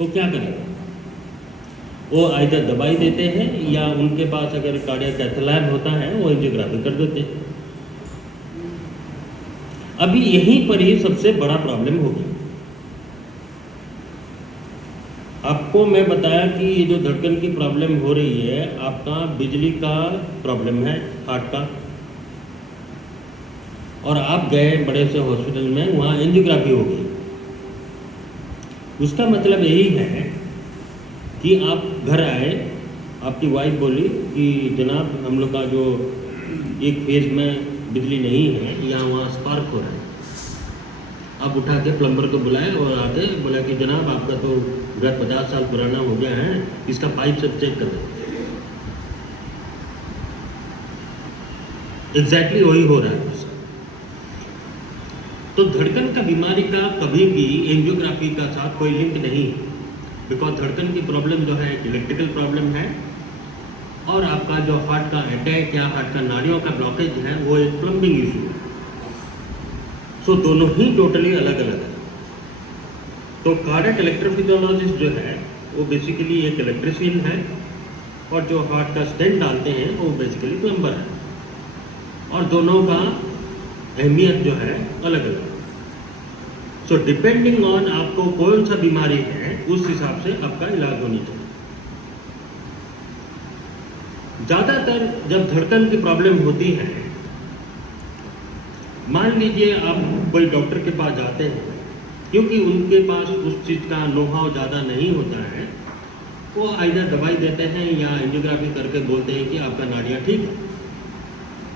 वो क्या करेगा? वो आइदर दवाई देते हैं या उनके पास अगर कार्डियक कैथ होता है वो एंजियोग्राफी कर देते हैं। अभी यहीं पर ही सबसे बड़ा प्रॉब्लम होगी। आपको मैं बताया कि ये जो धड़कन की प्रॉब्लम हो रही है, आपका बिजली का प्रॉब्लम है हार्ट का, और आप गए बड़े से हॉस्पिटल में, वहाँ एंजियोग्राफी हो गई। उसका मतलब यही है कि आप घर आए, आपकी वाइफ बोली कि जनाब हम लोग का जो एक फेज में बिजली नहीं है, यहाँ वहाँ स्पार्क हो रहा है। आप उठा के प्लम्बर को बुलाए और आके बोला कि जनाब आपका तो घर 50 साल पुराना हो गया है, इसका पाइप सब चेक कर दो। एग्जैक्टली वही हो रहा है। तो धड़कन का बीमारी का कभी भी एंजियोग्राफी का साथ कोई लिंक नहीं है, बिकॉज धड़कन की प्रॉब्लम जो है इलेक्ट्रिकल प्रॉब्लम है, और आपका जो हार्ट का अटैक या हार्ट का नाड़ियों का ब्लॉकेज है वो एक प्लम्बिंग इशू है। सो दोनों ही टोटली अलग अलग है। तो कार्डियक इलेक्ट्रोफिजियोलॉजिस्ट जो है वो बेसिकली एक इलेक्ट्रिशियन है, और जो हार्ट का स्टेंट डालते हैं वो बेसिकली प्लम्बर है, और दोनों का अहमियत जो है अलग अलग। सो डिपेंडिंग ऑन आपको कौन सा बीमारी है उस हिसाब से आपका इलाज होनी चाहिए। ज़्यादातर जब धड़कन की प्रॉब्लम होती है, मान लीजिए आप कोई डॉक्टर के पास जाते हैं, क्योंकि उनके पास उस चीज़ का नोहाव ज़्यादा नहीं होता है, वो आइदर दवाई देते हैं या एंजियोग्राफी करके बोलते हैं कि आपका नाड़ियाँ ठीक है।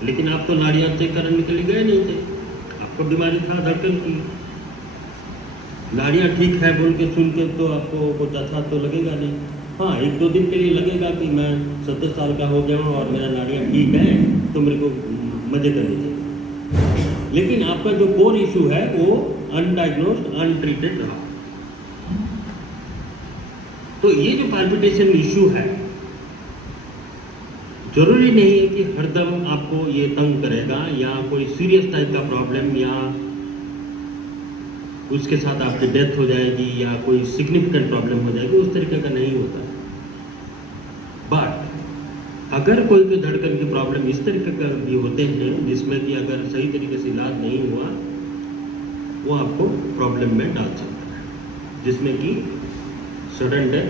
लेकिन आप तो नाड़ियाँ चेक करने के लिए गए नहीं थे, आपको बीमारी था धड़कन की। नाड़ियाँ ठीक है बोल के सुन के तो आपको कुछ अच्छा तो लगेगा नहीं। हाँ, 1-2 दिन के लिए लगेगा कि मैं 70 साल का हो गया हूँ और मेरा नाड़ियाँ ठीक है, तो मेरे को मज़े करने चाहिए। लेकिन आपका जो कोर इशू है वो अनडायग्नोस्ड, अनट्रीटेड रहा। तो ये जो पाल्पिटेशन इशू है, जरूरी नहीं है कि हरदम आपको ये तंग करेगा या कोई सीरियस टाइप का प्रॉब्लम या उसके साथ आपकी डेथ हो जाएगी या कोई सिग्निफिकेंट प्रॉब्लम हो जाएगी, उस तरीके का नहीं होता। बट अगर कोई भी धड़कन की प्रॉब्लम इस तरीके का भी होते हैं जिसमें कि अगर सही तरीके से इलाज नहीं हुआ, वो आपको प्रॉब्लम में डाल सकता है, जिसमें कि सडन डेथ,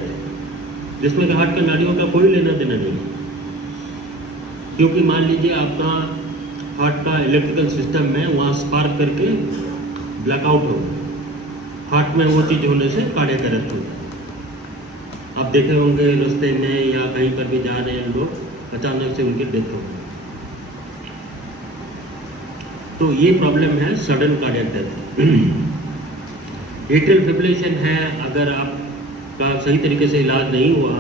जिसमें कि हार्ट के नाड़ियों का कोई लेना देना नहीं है। क्योंकि मान लीजिए आपका हार्ट का इलेक्ट्रिकल सिस्टम में वहाँ स्पार्क करके ब्लैकआउट हो, हार्ट में वो चीज़ होने से कार्डियक अरेस्ट होता है। आप देखे होंगे रास्ते में या कहीं पर भी जा रहे हैं लोग, अचानक से उनकी डेथ हो गई। तो ये प्रॉब्लम है sudden cardiac death. Atrial fibrillation है, अगर आपका सही तरीके से इलाज नहीं हुआ,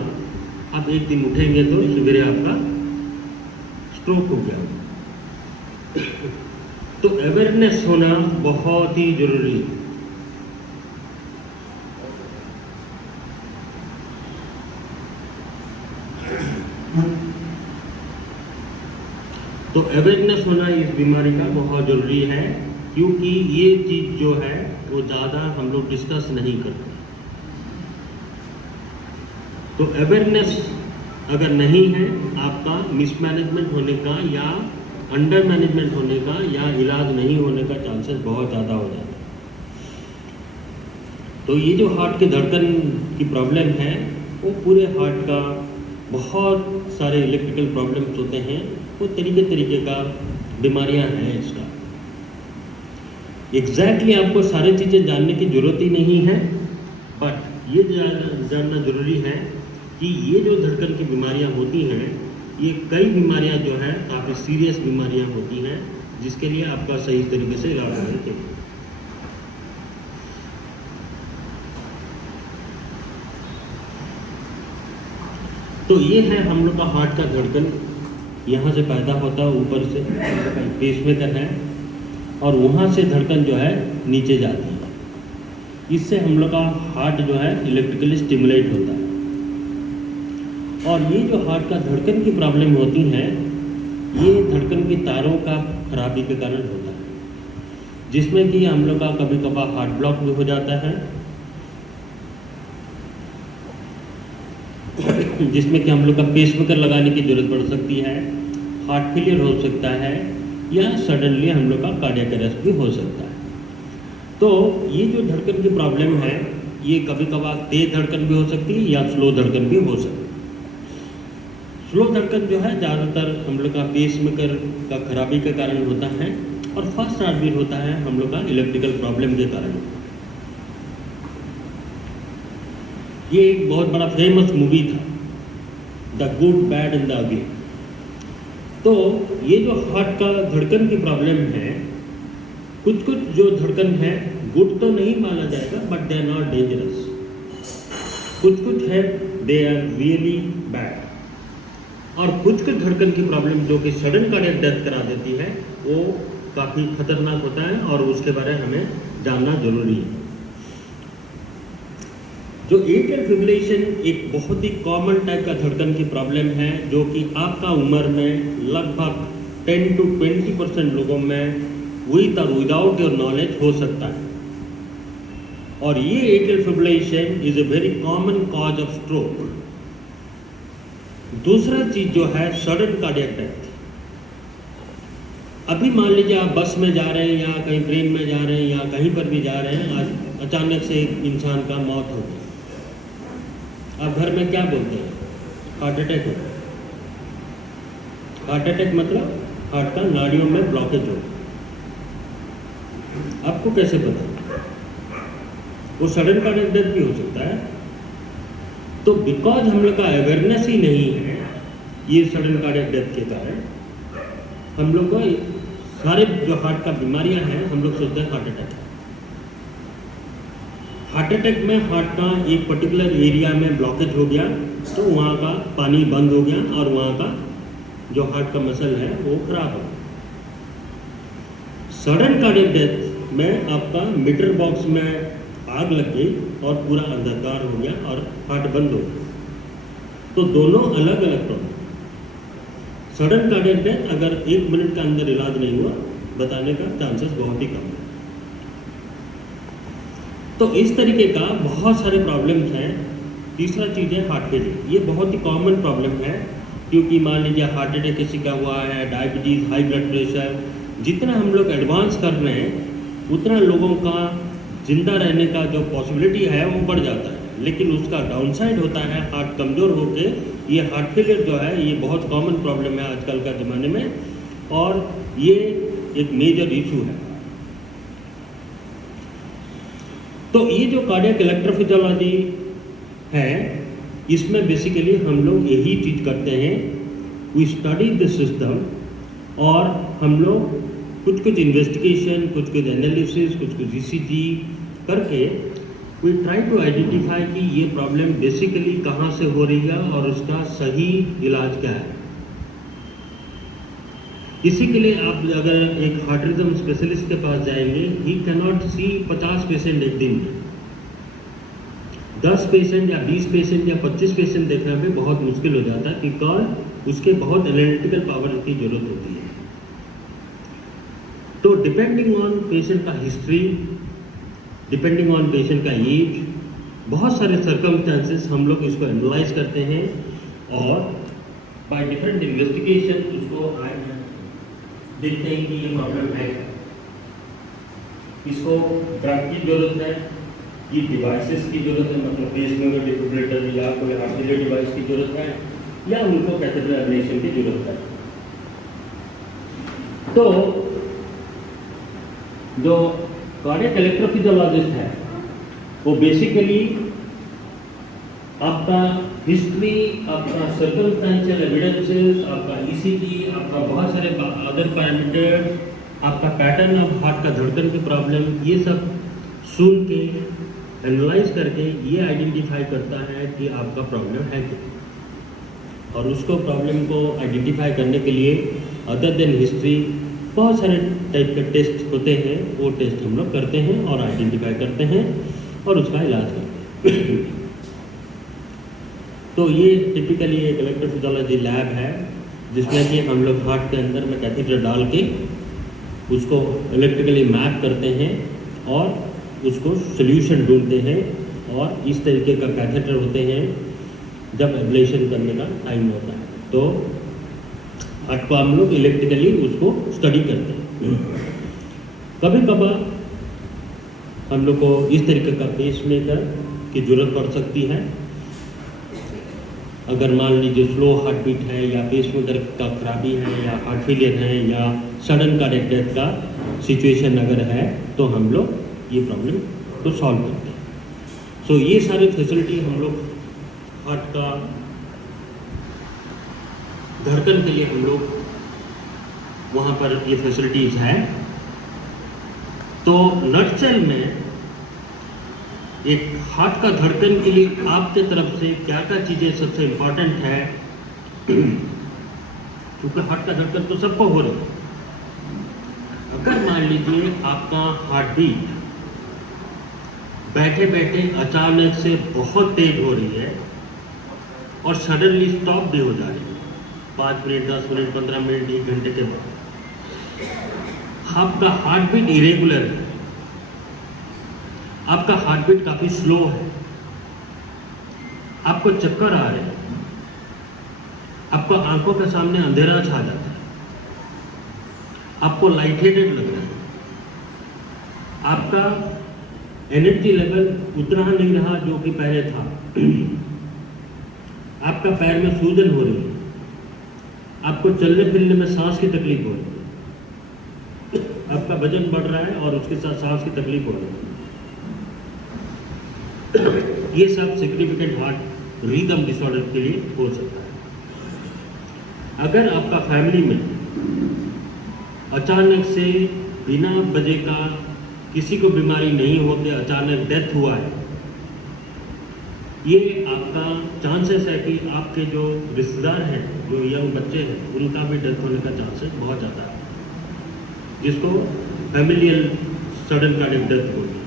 आप एक दिन उठेंगे तो सवेरे आपका स्ट्रोक हो गया। तो अवेयरनेस होना बहुत ही जरूरी है। तो अवेयरनेस होना इस बीमारी का बहुत ज़रूरी है, क्योंकि ये चीज़ जो है वो ज़्यादा हम लोग डिस्कस नहीं करते। तो अवेयरनेस अगर नहीं है, आपका मिसमैनेजमेंट होने का या अंडर मैनेजमेंट होने का या इलाज नहीं होने का चांसेस बहुत ज़्यादा हो जाता है। तो ये जो हार्ट की धड़कन की प्रॉब्लम है, वो पूरे हार्ट का बहुत सारे इलेक्ट्रिकल प्रॉब्लम्स होते हैं, वो तरीके का बीमारियां हैं इसका। एग्जैक्टली आपको सारी चीज़ें जानने की ज़रूरत ही नहीं है, बट ये जानना ज़रूरी है कि ये जो धड़कन की बीमारियां होती हैं, ये कई बीमारियां जो है काफ़ी सीरियस बीमारियां होती हैं, जिसके लिए आपका सही तरीके से इलाज होना चाहिए। तो ये है हम लोग का हार्ट का धड़कन। यहाँ से पैदा होता है, ऊपर से पेसमेकर है, और वहाँ से धड़कन जो है नीचे जाती है। इससे हम लोग का हार्ट जो है इलेक्ट्रिकली स्टिमुलेट होता है। और ये जो हार्ट का धड़कन की प्रॉब्लम होती है, ये धड़कन की तारों का खराबी के कारण होता है, जिसमें कि हम लोग का कभी कभार हार्ट ब्लॉक भी हो जाता है, जिसमें कि हम लोग का पेसमेकर लगाने की ज़रूरत पड़ सकती है, हार्ट फेलियर हो सकता है, या सडनली हम लोग का कार्डियक अरेस्ट भी हो सकता है। तो ये जो धड़कन की प्रॉब्लम है, ये कभी कभार तेज धड़कन भी हो सकती है या स्लो धड़कन भी हो सकती है। स्लो धड़कन जो है ज़्यादातर हम लोग का पेसमेकर का खराबी के कारण होता है, और फास्ट हार्ट बीट होता है हम लोग का इलेक्ट्रिकल प्रॉब्लम के कारण। ये एक बहुत बड़ा फेमस मूवी था, the good bad and the ugly. तो ये जो हार्ट का धड़कन की प्रॉब्लम है, कुछ कुछ जो धड़कन है गुड तो नहीं माना जाएगा, but they are not dangerous. कुछ कुछ है दे आर रियली बैड, और कुछ कुछ धड़कन की प्रॉब्लम जो कि सडन कार्डियक डेथ करा देती है, वो काफ़ी खतरनाक होता है, और उसके बारे में हमें जानना जरूरी है। जो एट्रियल फिब्रिलेशन एक बहुत ही कॉमन टाइप का धड़कन की प्रॉब्लम है, जो कि आपका उम्र में लगभग 10 to 20% लोगों में विद और विदाउट योर नॉलेज हो सकता है। और ये atrial fibrillation is a very common cause of stroke. दूसरा चीज जो है सडन कार्डियक डेथ। अभी मान लीजिए आप बस में जा रहे हैं, या कहीं ट्रेन में जा रहे हैं, या कहीं पर भी जा रहे हैं, आज अचानक से एक इंसान का मौत हो गई। आप घर में क्या बोलते हैं? हार्ट अटैक हो गया। हार्ट अटैक मतलब हार्ट का नाड़ियों में ब्लॉकेज हो। आपको कैसे पता? वो सडन कार्डियक डेथ भी हो सकता है। तो बिकॉज हम लोग का अवेयरनेस ही नहीं है ये सडन कार्डियक डेथ के कारण, हम लोग को सारे जो हार्ट का बीमारियां हैं हम लोग सोचते हैं हार्ट अटैक है। हार्ट अटैक में हार्ट का एक पर्टिकुलर एरिया में ब्लॉकेज हो गया, तो वहाँ का पानी बंद हो गया, और वहाँ का जो हार्ट का मसल है वो खराब हो गया। सडन कार्डियक डेथ में आपका मीटर बॉक्स में आग लग गई और पूरा अंधकार हो गया और हार्ट बंद हो गया। तो दोनों अलग अलग प्रॉब्लम। सडन कार्डियक डेथ अगर 1 मिनट के अंदर इलाज नहीं हुआ, बताने का चांसेस बहुत ही कम है। तो इस तरीके का बहुत सारे प्रॉब्लम्स हैं। तीसरा चीज़ है हार्ट फेलियर। ये बहुत ही कॉमन प्रॉब्लम है, क्योंकि मान लीजिए हार्ट अटैक किसी का हुआ है, डायबिटीज़, हाई ब्लड प्रेशर, जितना हम लोग एडवांस कर रहे हैं उतना लोगों का जिंदा रहने का जो पॉसिबिलिटी है वो बढ़ जाता है। लेकिन उसका डाउनसाइड होता है हार्ट कमज़ोर होके। ये हार्ट फेलियर जो है ये बहुत कॉमन प्रॉब्लम है आजकल का ज़माने में, और ये एक मेजर इशू है। तो ये जो कार्डियक इलेक्ट्रोफिजियोलॉजी है, इसमें बेसिकली हम लोग यही चीज़ करते हैं, वी स्टडी द सिस्टम, और हम लोग कुछ कुछ इन्वेस्टिगेशन, कुछ कुछ एनालिसिस, कुछ कुछ ECG करके वी ट्राई टू आइडेंटिफाई कि ये प्रॉब्लम बेसिकली कहाँ से हो रही है और उसका सही इलाज क्या है। इसी के लिए आप अगर एक हार्ट रिदम स्पेशलिस्ट के पास जाएंगे, he can not see 50 patient एक दिन में। 10 पेशेंट या 20 पेशेंट या 25 पेशेंट देखना भी बहुत मुश्किल हो जाता है, बिकॉज उसके बहुत एनालिटिकल पावर की जरूरत होती है। तो डिपेंडिंग ऑन पेशेंट का हिस्ट्री, डिपेंडिंग ऑन पेशेंट का एज, बहुत सारे सर्कमस्टेंसेस हम लोग इसको एनालाइज करते हैं, और बाय डिफरेंट इन्वेस्टिगेशन उसको देखते हैं कि ये प्रॉब्लम है। इसको ड्रग की जरूरत है, ये डिवाइसेस की जरूरत है, मतलब पेसमेकर, डिफिब्रिलेटर या कोई हार्ट फेलियर डिवाइस की जरूरत है, या उनको कैथेटर एब्लेशन की जरूरत है। तो जो कार्डियक इलेक्ट्रोफिजियोलॉजिस्ट है वो बेसिकली आपका हिस्ट्री, आपका सर्कमस्टेंशियल एविडेंसेस, आपका ECG, आपका बहुत सारे अदर पैरामीटर्स, आपका पैटर्न ऑफ हार्ट का धड़कन की प्रॉब्लम, ये सब सुन के एनालाइज करके ये आइडेंटिफाई करता है कि आपका प्रॉब्लम है क्या। और उसको प्रॉब्लम को आइडेंटिफाई करने के लिए अदर देन हिस्ट्री बहुत सारे टाइप के टेस्ट होते हैं, वो टेस्ट हम लोग करते हैं और आइडेंटिफाई करते हैं और उसका इलाज करते हैं। तो ये टिपिकली एक इलेक्ट्रोफिजियोलॉजी लैब है, जिसमें कि हम लोग हार्ट के अंदर में कैथेटर डाल के उसको इलेक्ट्रिकली मैप करते हैं और उसको सोल्यूशन ढूंढते हैं। और इस तरीके का कैथेटर होते हैं, जब एब्लेशन करने का टाइम होता है, तो हार्ट को हम लोग इलेक्ट्रिकली उसको स्टडी करते हैं। कभी कभार हम लोग को इस तरीके का पेसमेकर की ज़रूरत पड़ सकती है। अगर मान लीजिए स्लो हार्ट बीट है, या पेसमेकर का खराबी है, या हार्ट फेलियर है, या सडन कार्डियक डेथ का सिचुएशन अगर है, तो हम लोग ये प्रॉब्लम को सॉल्व करते हैं। सो ये सारी फैसिलिटी हम लोग हार्ट का धड़कन के लिए हम लोग वहाँ पर ये फैसिलिटीज है। तो नटसेल में एक हार्ट का धड़कन के लिए आपके तरफ से क्या क्या चीज़ें सबसे इम्पॉर्टेंट है, क्योंकि हार्ट का धड़कन तो सबको हो रही है। अगर मान लीजिए आपका हार्ट बीट बैठे बैठे अचानक से बहुत तेज हो रही है और सडनली स्टॉप भी हो जा रही है, 5 मिनट, 10 मिनट, 15 मिनट, 1 घंटे के बाद आपका हार्ट बीट इरेगुलर है, आपका हार्ट बीट काफ़ी स्लो है, आपको चक्कर आ रहे हैं, आपको आंखों के सामने अंधेरा छा जाता है, आपको लाइट हेडेड लग रहा है, आपका एनर्जी लेवल उतना नहीं रहा जो कि पहले था, आपका पैर में सूजन हो रही है, आपको चलने फिरने में सांस की तकलीफ हो रही है, आपका वजन बढ़ रहा है और उसके साथ सांस की तकलीफ हो रही है। ये सब सिग्निफिकेंट हार्ट रिदम डिसऑर्डर के लिए हो सकता है। अगर आपका फैमिली में अचानक से बिना वजह का किसी को बीमारी नहीं होते अचानक डेथ हुआ है, ये आपका चांसेस है कि आपके जो रिश्तेदार हैं, जो यंग बच्चे हैं, उनका भी डेथ होने का चांसेस बहुत ज़्यादा है, जिसको फैमिलियल सडन कार्डियक डेथ होगी।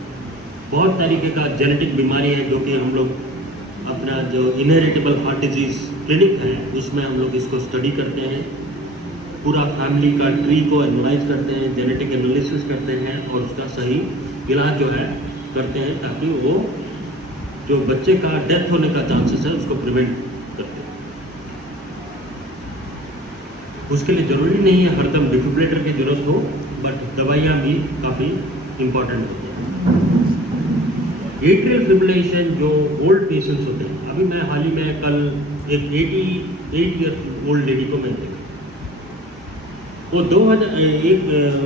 बहुत तरीके का जेनेटिक बीमारी है जो कि हम लोग अपना जो इनहेरिटेबल हार्ट डिजीज़ क्लिनिक है उसमें हम लोग इसको स्टडी करते हैं, पूरा फैमिली का ट्री को एनालाइज करते हैं, जेनेटिक एनालिसिस करते हैं और उसका सही इलाज जो है करते हैं, ताकि वो जो बच्चे का डेथ होने का चांसेस है उसको प्रिवेंट करते हैं। उसके लिए ज़रूरी नहीं है हरदम डिफिब्रिलेटर की ज़रूरत हो, बट दवाइयाँ भी काफ़ी इम्पॉर्टेंट होती हैं। एट्रियल फिब्रिलेशन जो ओल्ड पेशेंट्स होते हैं, अभी मैं हाल ही में कल एक 88 ईयर्स ओल्ड लेडी को मैं देखा, वो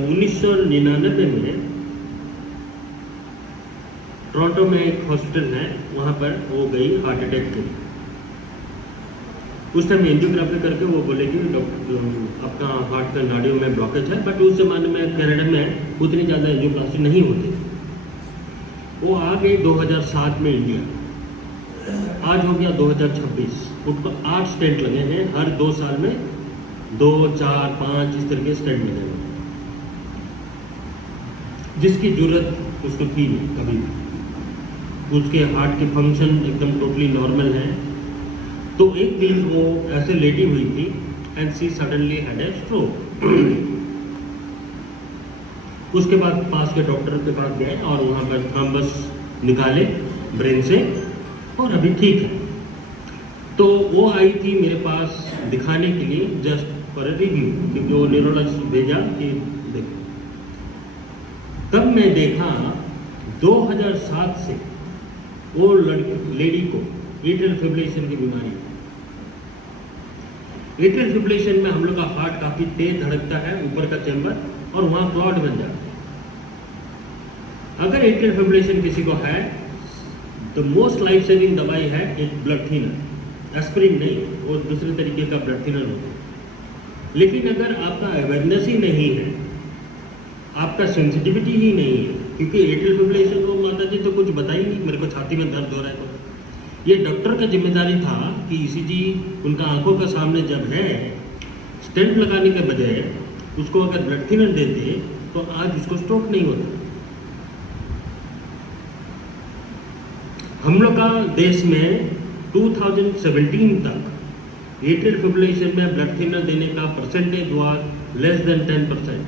1999 में टोरंटो में एक हॉस्पिटल है, वहाँ पर वो गई हार्ट अटैक के लिए। उस टाइम एंजियोग्राफी करके वो बोले कि डॉक्टर आपका हार्ट का नाड़ियों में ब्लॉकेज है, बट उस ज़माने में कनाडा में उतनी ज़्यादा एंजियोप्लास्टी नहीं होती। वो आ गई 2007 में इंडिया, आज हो गया 2026, उनको 8 स्टेंट लगे हैं, हर 2 साल में 2, 4, 5 इस तरह के स्टेंट लगे हैं, जिसकी जरूरत उसको थी नहीं कभी भी। उसके हार्ट के फंक्शन एकदम टोटली नॉर्मल है। तो एक दिन वो ऐसे लेटी हुई थी and she suddenly had a stroke. उसके बाद पास के डॉक्टर के पास गए और वहाँ पर थ्रम्बस निकाले ब्रेन से और अभी ठीक है। तो वो आई थी मेरे पास दिखाने के लिए जस्ट फॉर ए रिव्यू, क्योंकि वो न्यूरोलॉजिस्ट भेजा कि देखो। तब मैं देखा 2007 से वो लेडी को एट्रियल फिब्रिलेशन की बीमारी है। एट्रियल फिब्रिलेशन में हम लोग का हार्ट काफ़ी तेज धड़कता है, ऊपर का चैम्बर, और वहाँ क्लॉट बन जाता है। अगर एट्रियल फिब्रिलेशन किसी को है तो मोस्ट लाइफ सेविंग दवाई है एक ब्लड थिनर, एस्पिरिन नहीं, वो दूसरे तरीके का ब्लड थिनर होता है। लेकिन अगर आपका अवेयरनेस ही नहीं है, आपका सेंसिटिविटी ही नहीं है, क्योंकि एट्रियल फिब्रिलेशन को माता जी तो कुछ बता ही नहीं, मेरे को छाती में दर्द हो रहा है, तो ये डॉक्टर का जिम्मेदारी था कि ईसीजी उनका आंखों के सामने जब है, स्टेंट लगाने के बजाय उसको अगर ब्लड थिनर देते तो आज उसको स्ट्रोक नहीं होता। हम लोग का देश में 2017 तक एट्रियल फिब्रिलेशन में ब्लड थिनर देने का परसेंटेज हुआ लेस देन 10%,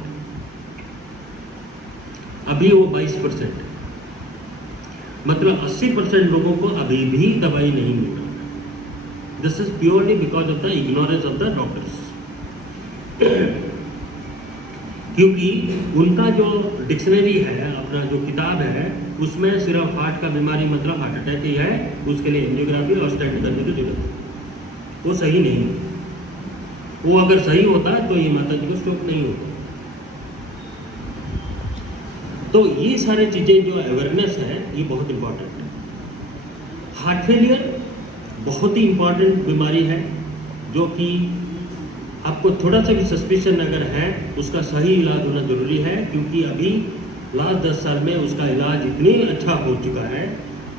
अभी वो 22%, मतलब 80% लोगों को अभी भी दवाई नहीं मिल रहा। This is purely because of the ignorance of the doctors. क्योंकि उनका जो डिक्शनरी है, अपना जो किताब है, उसमें सिर्फ हार्ट का बीमारी मतलब हार्ट अटैक ही है, उसके लिए एंजियोग्राफी और स्टेंट करने की जरूरत है। वो सही नहीं है। वो अगर सही होता तो ये माता जी को स्ट्रोक नहीं होता। तो ये सारी चीज़ें जो अवेयरनेस है ये बहुत इंपॉर्टेंट है। हार्ट फेलियर बहुत ही इंपॉर्टेंट बीमारी है, जो कि आपको थोड़ा सा भी सस्पिशन अगर है उसका सही इलाज होना जरूरी है, क्योंकि अभी लास्ट 10 साल में उसका इलाज इतनी अच्छा हो चुका है,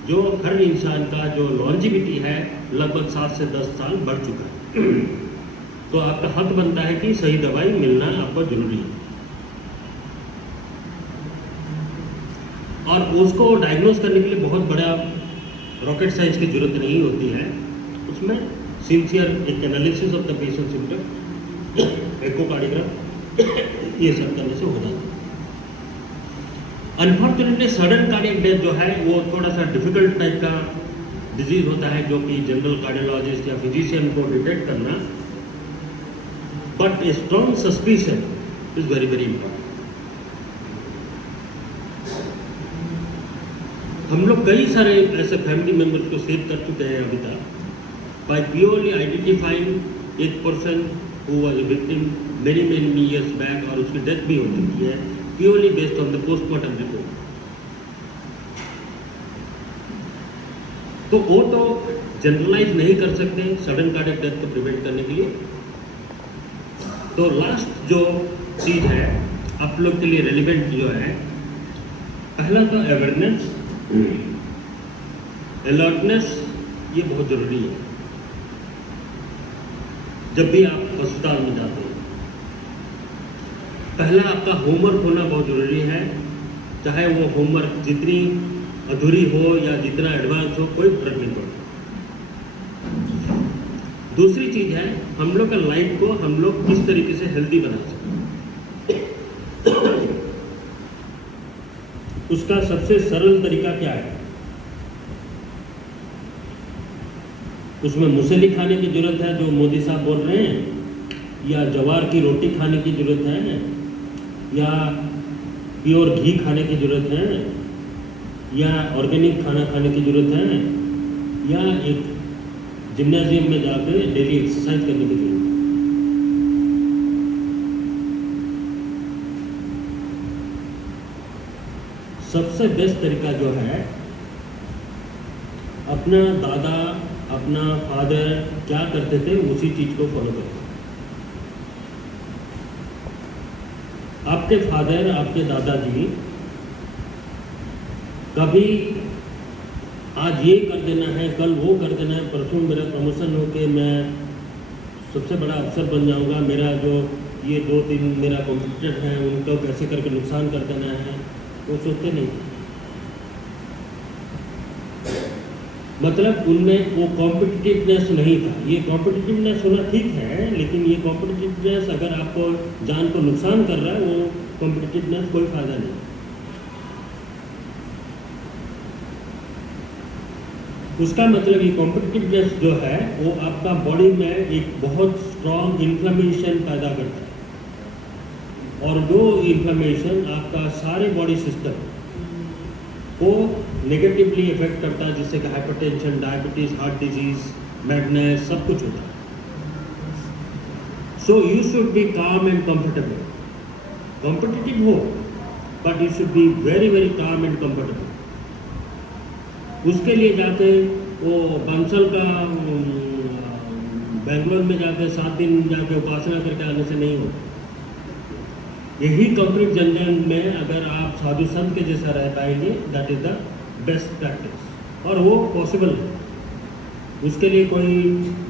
जो हर इंसान का जो लॉन्जिविटी है लगभग 7 से 10 साल बढ़ चुका है। तो आपका हक बनता है कि सही दवाई मिलना आपको जरूरी है, और उसको डायग्नोज करने के लिए बहुत बड़ा रॉकेट साइंस की जरूरत नहीं होती है। उसमें सिंसियर एक analysis of the patient symptom, echocardiogram, ये सब करने से हो जाता है। अनफॉर्चुनेटली सडन कार्डियक डेथ जो है वो थोड़ा सा डिफिकल्ट टाइप का डिजीज होता है, जो कि जनरल कार्डियोलॉजिस्ट या फिजिशियन को डिटेक्ट करना, but a strong suspicion is very very important. हम लोग कई सारे ऐसे फैमिली मेंबर्स को सेव कर चुके हैं अभी तक, बाय प्योरली आइडेंटिफाइंग एक person who was a victim many many years back, और उसकी डेथ भी हो चुकी है, purely based on the postmortem report. तो वो तो जनरलाइज नहीं कर सकते सडन कार्डियक डेथ को प्रिवेंट करने के लिए। तो लास्ट जो चीज है आप लोग के लिए रेलिवेंट जो है, पहला तो अवेयरनेस, अलर्टनेस, ये बहुत जरूरी है। जब भी आप अस्पताल में जाते हैं, पहला आपका होमवर्क होना बहुत जरूरी है, चाहे वो होमवर्क जितनी अधूरी हो या जितना एडवांस हो, कोई फर्क नहीं पड़ता। दूसरी चीज है, हम लोग का लाइफ को हम लोग किस तरीके से हेल्दी बना सकते हैं। उसका सबसे सरल तरीका क्या है? उसमें मूसली खाने की जरूरत है जो मोदी साहब बोल रहे हैं, या जवार की रोटी खाने की जरूरत है, या प्योर घी खाने की जरूरत है, या ऑर्गेनिक खाना खाने की जरूरत है, या एक जिम्नाजियम में जाकर डेली एक्सरसाइज करने की जरूरत है। सबसे बेस्ट तरीका जो है, अपना दादा अपना फादर क्या करते थे उसी चीज को फॉलो करते। आपके फादर, आपके दादाजी कभी आज ये कर देना है, कल वो कर देना है, परसों मेरा प्रमोशन हो के मैं सबसे बड़ा अफसर बन जाऊंगा, मेरा जो ये 2-3 मेरा कॉम्पिटिटर है उनको कैसे करके नुकसान कर देना है, वो सोचते नहीं। मतलब उनमें वो कॉम्पिटिटिवनेस नहीं था। ये कॉम्पिटिटिवनेस होना ठीक है, लेकिन ये कॉम्पिटिटिवनेस अगर आपको जान को नुकसान कर रहा है, वो कॉम्पिटिटिवनेस कोई फायदा नहीं। उसका मतलब ये कॉम्पिटिटिवनेस जो है वो आपका बॉडी में एक बहुत स्ट्रॉन्ग इन्फ्लेमेशन पैदा करता है, और जो इन्फ्लेमेशन आपका सारे बॉडी सिस्टम को नेगेटिवली इफेक्ट करता है, जिससे कि hypertension, diabetes, heart disease, madness, सब कुछ होता है। सो यू शुड बी काम एंड कंफर्टेबल। कॉम्पिटिटिव हो, but you should be very very calm and comfortable. उसके लिए जाके वो बंसल का बेंगलोर में जाके 7 दिन जाके उपासना करके आने से नहीं होता। यही कंप्लीट जंगल में अगर आप साधु संत के जैसा रह पाएंगे, that is the best practice, और वो पॉसिबल है। उसके लिए कोई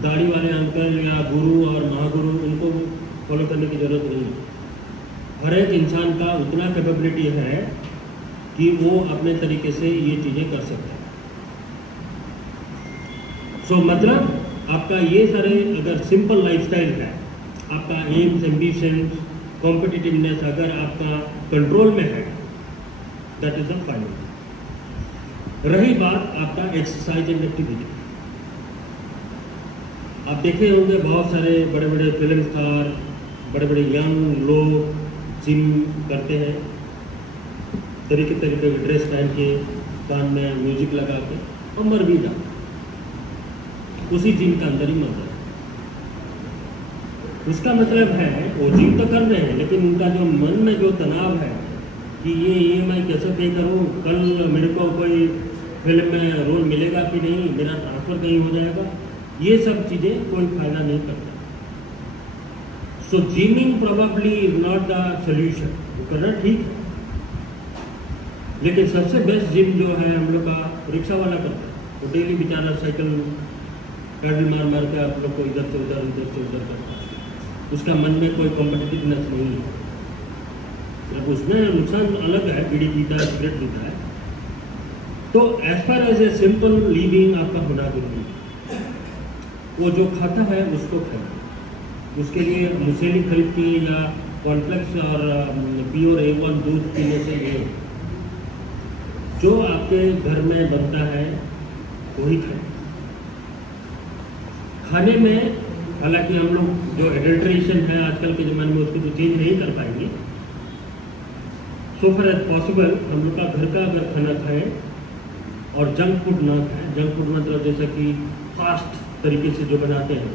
दाढ़ी वाले अंकल या गुरु और महागुरु उनको फॉलो करने की जरूरत नहीं है। हर एक इंसान का उतना कैपेबिलिटी है कि वो अपने तरीके से ये चीज़ें कर सकता है। सो मतलब आपका ये सारे अगर सिंपल लाइफस्टाइल है, आपका एम्स, एम्बिशंस, कॉम्पिटिटिवनेस अगर आपका कंट्रोल में है, दैट इज द फाइनल। रही बात आपका एक्सरसाइज एंड एक्टिविटी, आप देखे होंगे बहुत सारे बड़े बड़े फिल्म स्टार, बड़े बड़े यंग लोग जिम करते हैं, तरीके तरीके की ड्रेस पहन के, कान में म्यूजिक लगा के, और मर भी जाते हैं उसी जिम के अंदर ही मर जाते हैं। उसका मतलब है वो जिम तो कर रहे हैं, लेकिन उनका जो मन में जो तनाव है कि ये EMI कैसे पे करूँ, कल मेरे को कोई फिल्म में रोल मिलेगा कि नहीं, मेरा ट्रांसफ़र कहीं हो जाएगा, ये सब चीज़ें कोई फायदा नहीं करता। So gymming probably not the solution, वो करना ठीक है, लेकिन सबसे बेस्ट जिम जो है हम लोग का रिक्शा वाला करता है। वो डेली बेचारा साइकिल पैडल मार मार के आप लोग को इधर से उधर करता है, उसका मन में कोई कॉम्पिटिटिवनेस नहीं है। जब उसमें नुकसान अलग है, बीड़ी पीता है, सिगरेट पीता है। तो as far as a simple living आपका होना जरूरी है। वो जो खाता है उसको खाए, उसके लिए मुसेली खरीद के या कॉर्नफ्लेक्स और प्योर A1 दूध पीने से ये जो आपके घर में बनता है वही खाए। खाने में हालांकि हम लोग जो एडल्ट्रेशन है आजकल के ज़माने में उसको तो चेंज नहीं कर पाएंगे। सो फार एज पॉसिबल हम लोग का घर का अगर खाना खाएं और जंक फूड ना खाएं। जंक फूड मतलब जैसा कि फास्ट तरीके से जो बनाते हैं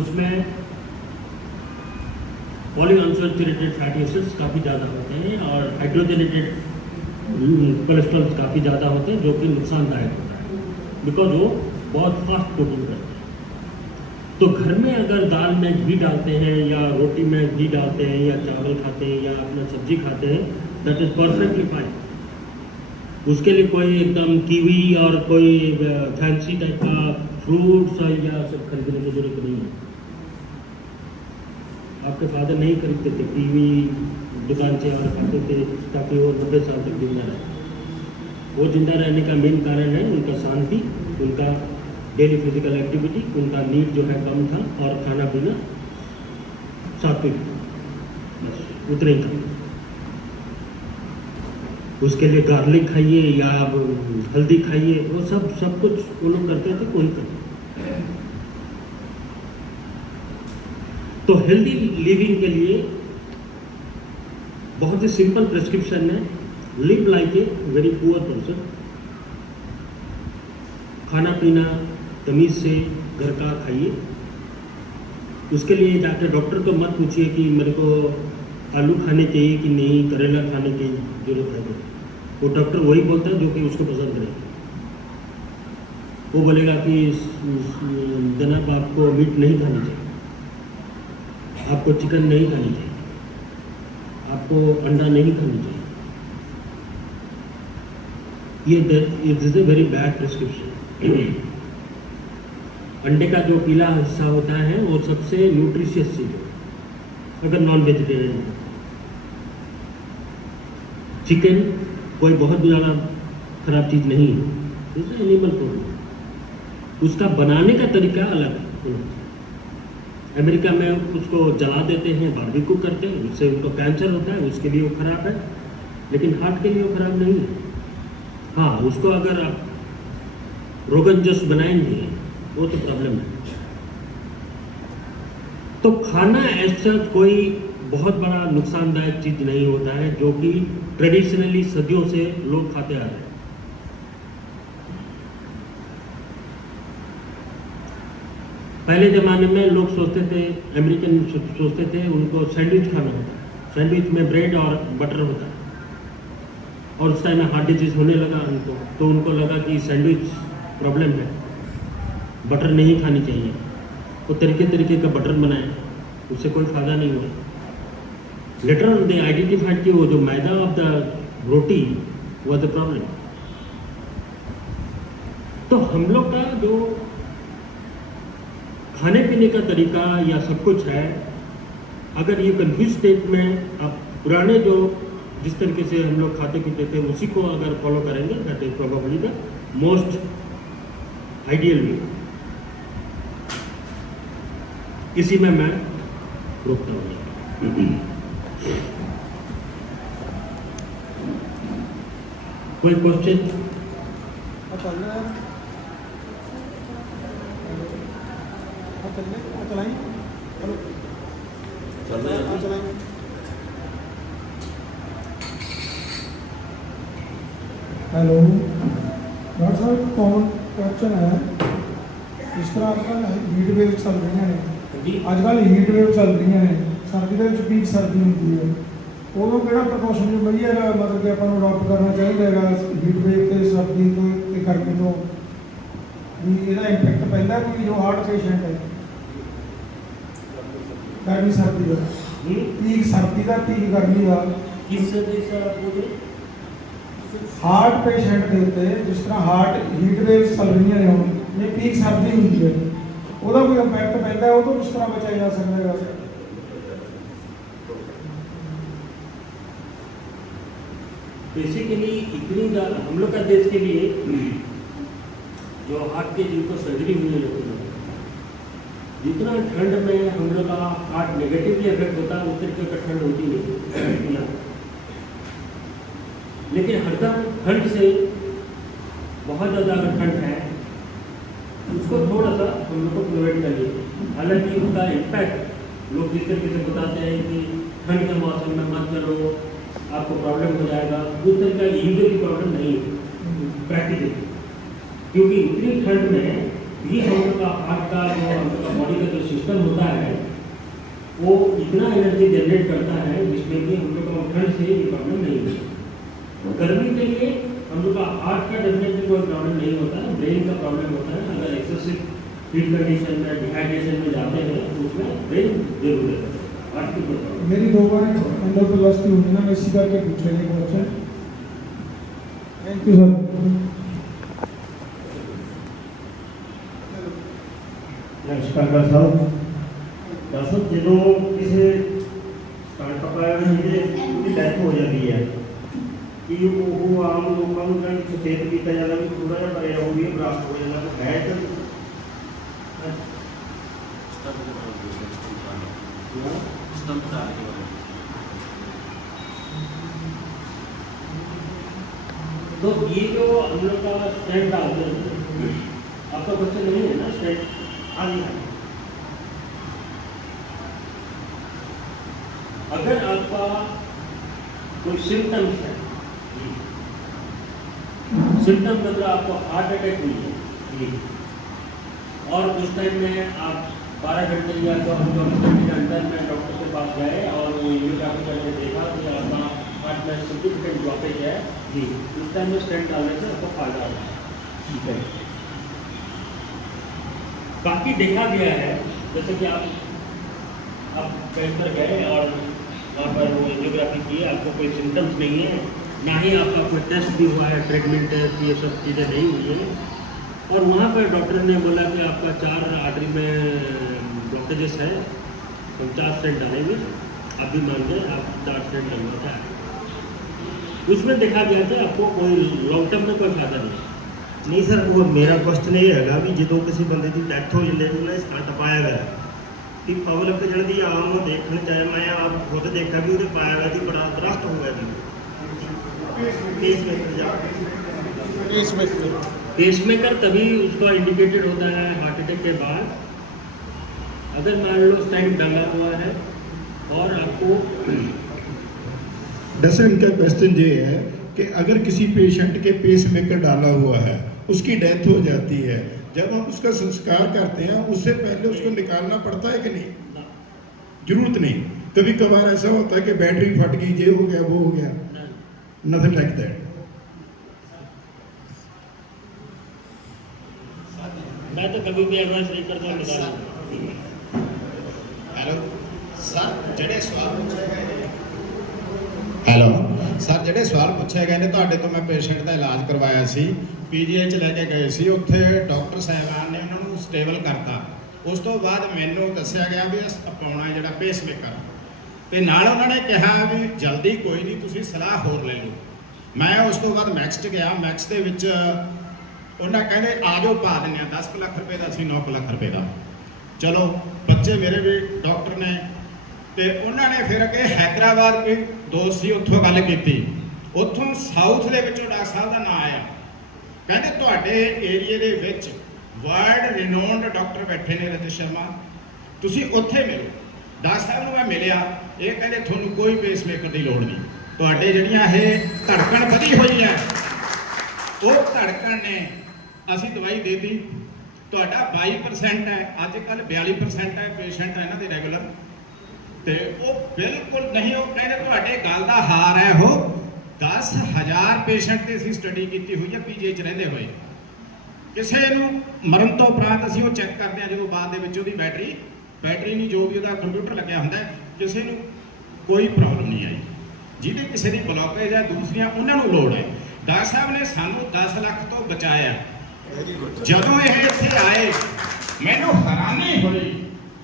उसमें पॉलीअनसैचुरेटेड फैटी एसिड्स काफ़ी ज़्यादा होते हैं और हाइड्रोजनेटेड कोलेस्ट्रॉल काफ़ी ज़्यादा होते हैं, जो कि नुकसानदायक होता है बिकॉज वो बहुत फास्ट प्रोटीन करते हैं। तो घर में अगर दाल में घी डालते हैं या रोटी में घी डालते हैं या चावल खाते हैं या अपना सब्जी खाते हैं, दैट इज़ परफेक्टली फाइन। उसके लिए कोई एकदम कीवी और कोई फैंसी टाइप का फ्रूट्स या सब खरीदने की जरूरत नहीं है। आपके फादर नहीं खरीदते थे कीवी दुकान से और खाते थे ताकि वो 90 साल तक जिंदा रहे। वो जिंदा रहने का मेन कारण है उनका शांति, उनका डेली फिजिकल एक्टिविटी, उनका नीड जो है कम था और खाना पीना सात्विक, बस उतने ही था। उसके लिए गार्लिक खाइए या हल्दी खाइए, वो सब कुछ वो लोग करते थे, कोई करते। तो हेल्दी लिविंग के लिए बहुत ही सिंपल प्रिस्क्रिप्शन है, live like a very poor person. खाना पीना तमीज़ से घर का खाइए। उसके लिए जाकर डॉक्टर को मत पूछिए कि मेरे को आलू खाने चाहिए कि नहीं, करेला खाने की जरूरत है। वो डॉक्टर वही बोलता है जो कि उसको पसंद करे। वो बोलेगा कि जनाब आपको मीट नहीं खानी चाहिए, आपको चिकन नहीं खानी चाहिए, आपको अंडा नहीं खानी चाहिए। ये it is a very bad prescription. अंडे का जो पीला हिस्सा होता है वो सबसे न्यूट्रिशियस चीज़ है अगर नॉन वेजिटेरियन है। चिकन कोई बहुत ज़्यादा खराब चीज़ नहीं है, इट्स एनिमल प्रोडक्ट। उसका बनाने का तरीका अलग है। अमेरिका में उसको जला देते हैं, बारबेक्यू करते हैं, उससे उनको कैंसर होता है, उसके लिए वो खराब है, लेकिन हार्ट के लिए वो खराब नहीं है। हाँ, उसको अगर आप रोगन जोश बनाएंगे वो तो प्रॉब्लम है। तो खाना ऐसा कोई बहुत बड़ा नुकसानदायक चीज़ नहीं होता है, जो कि ट्रेडिशनली सदियों से लोग खाते आ रहे हैं। पहले ज़माने में लोग सोचते थे, अमेरिकन सोचते थे उनको सैंडविच खाना होता है, सैंडविच में ब्रेड और बटर होता है, और उस टाइम में हार्ट डिजीज होने लगा उनको, तो उनको लगा कि सैंडविच प्रॉब्लम है, बटर नहीं खानी चाहिए। वो तरीके तरीके का बटर बनाए, उससे कोई फ़ायदा नहीं हुआ। लेटर ऑन दे आइडेंटिफाइड कि वो जो maida of the roti was the problem. तो हम लोग का जो खाने पीने का तरीका या सब कुछ है, अगर ये कंफ्यूज स्टेट में आप पुराने जो जिस तरीके से हम लोग खाते पीते थे उसी को अगर फॉलो करेंगे, that is probably the most ideal way. इसी में मैं रोकता हूँ। कोई क्वेश्चन? चलाई चलो चलाई। हेलो डॉक्टर साहब, कॉमन क्वेश्चन है, जिस तरह आजकल हीट वेव चल रही हैं, आजकल हीट वेव चल रही हैं, सर्दी के पीक सर्दी होती है, उदों किहड़ा प्रिकॉशन जो वधिया मतलब कि अपन अडॉप्ट करना चाहिए हीट वेव से सर्दी तो गर्मी तो भी ਇਹਦਾ ਇੰਪੈਕਟ ਪੈਂਦਾ ਕੋਈ जो हार्ट पेशेंट है गर्मी सर्दी का पीक सर्दी का पीक गर्मी का किस हार्ट पेशेंट के उत्ते जिस तरह हार्ट हीट वेव्स चल रही हैं हम ये पीक सर्दी होती है ਉਹਦਾ कोई इंपैक्ट पैंदा है, वो तो किस तरह बचाया जा सकता है? बेसिकली इतनी ज़्यादा हम लोग का देश के लिए जो हार्ट के जिनको सर्जरी हुई है लोगों को, जितना ठंड में हम लोग का हार्ट नेगेटिवली अफेक्ट होता है उस तरीके का ठंड होती नहीं। लेकिन हरदम ठंड से बहुत ज़्यादा अगर ठंड है उसको थोड़ा सा हम लोग को प्रिवेंट करिए। हालांकि उसका इम्पैक्ट लोग जिस तरीके से बताते हैं कि ठंड के मौसम में मत करो आपको प्रॉब्लम हो जाएगा, उस तरह का यूजुअली प्रॉब्लम नहीं है प्रैक्टिकली, क्योंकि इतनी ठंड में भी हम लोग का हार्ट का जो हम लोग का बॉडी का जो सिस्टम होता है वो इतना एनर्जी जनरेट करता है जिसमें कि हम लोग का ठंड से ये प्रॉब्लम नहीं है। तो गर्मी के लिए हम लोग का हार्ट का डेफिनेटली कोई प्रॉब्लम नहीं होता है, ब्रेन का प्रॉब्लम होता है। अगर एक्सेसिव हीट कंडीशन में डिहाइड्रेशन में जाते हैं तो उसमें ब्रेन जरूर है, हार्ट की कोई प्रॉब्लम। मेरी 2 बार अंदर प्लस की होगी ना, मैं इसी करके पूछेंगे क्वेश्चन। Thank you sir. नमस्कार डॉक्टर साहब, जो किसी स्टार्टअप की डेथ हो जाती है कि वो आम लोगों को सचेत किया जाता भी थोड़ा जहा परे हो भी ब्लास्ट हो जाता है तो ये जो हम लोग का स्टैंड डालते हैं, आपका बच्चा नहीं है ना स्टैंड? हाँ जी हाँ। अगर आपका कोई सिम्टम्स है, सिम्टम मतलब आपको हार्ट अटैक हुई है और उस टाइम में आप 12 घंटे या 24 घंटे के अंदर में डॉक्टर के पास गए और वो एंजियोग्राफी करके देखा कि आपका हार्ट में सिग्निफिकेंट ब्लॉकेज है जी, उस टाइम में स्टेंट डालने से आपको फायदा होगा। ठीक है। बाकी देखा गया है जैसे कि आप कहीं पर गए और वहाँ पर वो एंजियोग्राफी की, आपको कोई सिम्टम्स नहीं है, ना ही आपका कोई टेस्ट भी हुआ है, ट्रीटमेंट टेस्ट, ये सब चीज़ें नहीं हुई हैं, और वहाँ पर डॉक्टर ने बोला कि आपका 4 आर्टरी में ब्लॉकेजेस है, तो 4 स्टेंट डालेंगे, आप भी मान गए, आप 4 स्टेंट डलवाता है। उसमें देखा गया था आपको कोई लॉन्ग टर्म में कोई फायदा नहीं सर। वो मेरा क्वेश्चन ये है भी जो किसी बंदे की डेथ हो जाए उन्हें स्टंट पाया गया कि पब्लिक जल्दी आम देखना चाहे, मैं आप खुद देखा भी उन्हें पाया गया कि बड़ा ब्रस्ट हो गया पेसमेकर तभी उसका इंडिकेटेड होता है हार्ट अटैक के बाद, अगर मान लो स्टेंट डाला हुआ है और आपको दरअसल इनका क्वेश्चन ये है कि अगर किसी पेशेंट के पेसमेकर डाला हुआ है, उसकी डेथ हो जाती है, जब हम उसका संस्कार करते हैं उससे पहले उसको निकालना पड़ता है कि नहीं? जरूरत नहीं। कभी कभार ऐसा होता है कि बैटरी फट गई, ये हो गया, वो हो गया, नथिंग लाइक दैट। मैं तो कभी भी एडवाइस नहीं करता निकालना। हेलो सर, ਜਿਹੜੇ ਸਵਾਲ ਪੁੱਛੇ ਗਏ ਨੇ ਹੈਲੋ ਸਰ, ਜਿਹੜੇ ਸਵਾਲ ਪੁੱਛੇ ਗਏ ਨੇ ਤੁਹਾਡੇ ਤੋਂ ਮੈਂ ਪੇਸ਼ੈਂਟ ਦਾ ਇਲਾਜ ਕਰਵਾਇਆ ਸੀ, ਪੀਜੀਆਈ 'ਚ ਲੈ ਕੇ ਗਏ ਸੀ, ਉੱਥੇ ਡਾਕਟਰ ਸਾਹਿਬਾਨ ਨੇ ਉਹਨਾਂ ਨੂੰ ਸਟੇਬਲ ਕਰਤਾ। ਉਸ ਤੋਂ ਬਾਅਦ ਮੈਨੂੰ ਦੱਸਿਆ ਗਿਆ ਵੀ ਪਾਉਣਾ ਜਿਹੜਾ ਪੇਸਮੇਕਰ, ਤੇ ਨਾਲ ਉਹਨਾਂ ਨੇ ਕਿਹਾ ਵੀ ਜਲਦੀ ਕੋਈ ਨਹੀਂ, ਤੁਸੀਂ ਸਲਾਹ ਹੋਰ ਲੈ ਲਓ। ਮੈਂ ਉਸ ਤੋਂ ਬਾਅਦ ਮੈਕਸ 'ਚ ਗਿਆ, ਮੈਕਸ ਦੇ ਵਿੱਚ ਉਹਨਾਂ ਕਹਿੰਦੇ ਆ ਜਾਓ ਪਾ ਦਿੰਦੇ ਹਾਂ, 10 ਲੱਖ ਰੁਪਏ ਦਾ ਸੀ, 9 ਲੱਖ ਰੁਪਏ ਦਾ। ਚਲੋ ਬੱਚੇ ਮੇਰੇ ਵੀ ਡਾਕਟਰ ਨੇ, ਤੇ ਉਹਨਾਂ ਨੇ ਫਿਰ ਅੱਗੇ ਹੈਦਰਾਬਾਦ ਵੀ ਦੋਸਤ ਸੀ, ਉੱਥੋਂ ਗੱਲ ਕੀਤੀ, ਉੱਥੋਂ ਸਾਊਥ ਦੇ ਵਿੱਚੋਂ ਡਾਕਟਰ ਸਾਹਿਬ ਦਾ ਨਾਂ ਆਇਆ, ਕਹਿੰਦੇ ਤੁਹਾਡੇ ਏਰੀਏ ਦੇ ਵਿੱਚ ਵਰਲਡ ਰਿਨੋਨਡ ਡਾਕਟਰ ਬੈਠੇ ਨੇ ਰਜਤ ਸ਼ਰਮਾ, ਤੁਸੀਂ ਉੱਥੇ ਮਿਲੋ। ਦਾਸ ਸਾਹਿਬ ਨੂੰ ਮੈਂ ਮਿਲਿਆ, ਇਹ ਕਹਿੰਦੇ ਤੁਹਾਨੂੰ ਕੋਈ ਪੇਸਮੇਕਰ ਦੀ ਲੋੜ ਨਹੀਂ, ਤੁਹਾਡੇ ਜਿਹੜੀਆਂ ਇਹ ਧੜਕਣ ਵਧੀ ਹੋਈ ਹੈ ਉਹ ਧੜਕਣ ਨੇ ਅਸੀਂ ਦਵਾਈ ਦੇ ਦਿੱਤੀ, ਤੁਹਾਡਾ 22% ਹੈ, ਅੱਜ ਕੱਲ੍ਹ 42% ਹੈ ਪੇਸ਼ੈਂਟ ਹੈ ਇਹਨਾਂ ਦੇ ਰੈਗੂਲਰ, ਤੇ ਉਹ ਬਿਲਕੁਲ ਨਹੀਂ, ਉਹ ਕਹਿੰਦੇ ਤੁਹਾਡੇ ਗੱਲ ਦਾ ਹਾਰ ਹੈ। ਉਹ 10,000 ਪੇਸ਼ੈਂਟ ਤੇ ਅਸੀਂ ਸਟੱਡੀ ਕੀਤੀ ਹੋਈ ਹੈ ਪੀਜੀ 'ਚ ਰਹਿੰਦੇ ਹੋਏ, ਕਿਸੇ ਨੂੰ ਮਰਨ ਤੋਂ ਉਪਰੰਤ ਅਸੀਂ ਉਹ ਚੈੱਕ ਕਰਦੇ ਹਾਂ ਜਦੋਂ ਬਾਅਦ ਦੇ ਵਿੱਚ ਉਹਦੀ ਬੈਟਰੀ ਨਹੀਂ, ਜੋ ਵੀ ਉਹਦਾ ਕੰਪਿਊਟਰ ਲੱਗਿਆ ਹੁੰਦਾ, ਕਿਸੇ ਨੂੰ ਕੋਈ ਪ੍ਰੋਬਲਮ ਨਹੀਂ ਆਈ। ਜਿਹਦੇ ਕਿਸੇ ਦੀ ਬਲੌਕੇਜ ਹੈ, ਦੂਸਰੀਆਂ ਉਹਨਾਂ ਨੂੰ ਲੋੜ ਹੈ। ਡਾਕਟਰ ਸਾਹਿਬ ਨੇ ਸਾਨੂੰ 10 ਲੱਖ ਤੋਂ ਬਚਾਇਆ। ਜਦੋਂ ਇਹ ਇੱਥੇ ਆਏ ਮੈਨੂੰ ਹੈਰਾਨੀ ਹੋਈ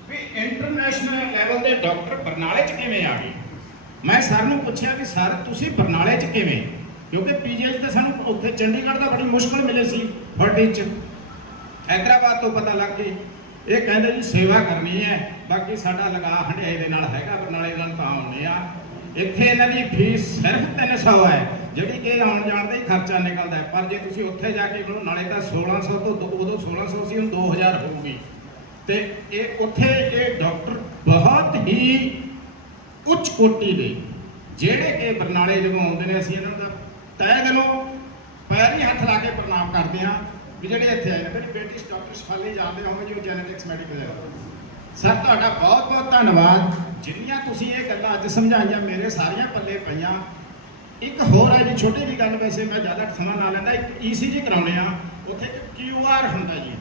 ਵੀ ਇੰਟਰਨੈਸ਼ਨਲ ਲੈਵਲ ਦੇ ਡਾਕਟਰ ਬਰਨਾਲੇ 'ਚ ਕਿਵੇਂ ਆ ਗਏ। ਮੈਂ ਸਰ ਨੂੰ ਪੁੱਛਿਆ ਕਿ ਸਰ ਤੁਸੀਂ ਬਰਨਾਲੇ 'ਚ ਕਿਵੇਂ, ਕਿਉਂਕਿ ਪੀਜੀਆਈ ਤਾਂ ਸਾਨੂੰ ਉੱਥੇ ਚੰਡੀਗੜ੍ਹ ਦਾ ਬੜੀ ਮੁਸ਼ਕਲ ਮਿਲੇ ਸੀ, ਫਰਡੀ 'ਚ ਹੈਦਰਾਬਾਦ ਤੋਂ ਪਤਾ ਲੱਗ ਗਈ। ਇਹ ਕਹਿੰਦੇ ਜੀ ਸੇਵਾ ਕਰਨੀ ਹੈ, ਬਾਕੀ ਸਾਡਾ ਲਗਾ ਹੰਡਿਆਏ ਦੇ ਨਾਲ ਹੈਗਾ, ਬਰਨਾਲੇ ਨਾਲ ਤਾਂ ਆਉਂਦੇ ਆ। ਇੱਥੇ ਇਹਨਾਂ ਦੀ ਫੀਸ ਸਿਰਫ 300 ਹੈ, ਜਿਹੜੀ ਕਿ ਆਉਣ ਜਾਣ ਦਾ ਹੀ ਖਰਚਾ ਨਿਕਲਦਾ ਹੈ। ਪਰ ਜੇ ਤੁਸੀਂ ਉੱਥੇ ਜਾ ਕੇ ਬਣੋ, ਨਾਲੇ ਤਾਂ 1600 ਤੋਂ ਉਦੋਂ 1600 ਸੀ, ਹੁਣ 2000 ਹੋਊਗੀ। ਤੇ ਇਹ ਉੱਥੇ ਇਹ ਡਾਕਟਰ ਬਹੁਤ ਹੀ ਉੱਚ ਕੋਟੀ ਦੇ, ਜਿਹੜੇ ਕਿ ਬਰਨਾਲੇ ਜਦੋਂ ਆਉਂਦੇ ਨੇ, ਅਸੀਂ ਇਹਨਾਂ ਦਾ ਤਹਿ ਦਿਲੋਂ ਪੈਰੀਂ ਹੱਥ ਲਾ ਕੇ ਪ੍ਰਣਾਮ ਕਰਦੇ ਹਾਂ ਵੀ ਜਿਹੜੇ ਇੱਥੇ ਆਏ ਨੇ। ਮੇਰੀ ਬੇਟੀ ਡਾਕਟਰ ਸ਼ਫਾਲੀ ਜਾਣਦੇ ਹੋਗੇ ਜੋ ਜੈਨੇਟਿਕਸ ਮੈਡੀਕਲ ਹੈ। ਸਰ ਤੁਹਾਡਾ ਬਹੁਤ ਬਹੁਤ ਧੰਨਵਾਦ, ਜਿੰਨੀਆਂ ਤੁਸੀਂ ਇਹ ਗੱਲਾਂ ਅੱਜ ਸਮਝਾਈਆਂ ਮੇਰੇ ਸਾਰੀਆਂ ਪੱਲੇ ਪਈਆਂ। ਇੱਕ ਹੋਰ ਹੈ ਜੀ, ਛੋਟੀ ਜਿਹੀ ਗੱਲ, ਵੈਸੇ ਮੈਂ ਜ਼ਿਆਦਾ ਸਮਾਂ ਨਾ ਲੈਂਦਾ। ਇੱਕ ECG ਕਰਾਉਣੇ ਆ, ਉੱਥੇ ਇੱਕ QR ਹੁੰਦਾ ਜੀ।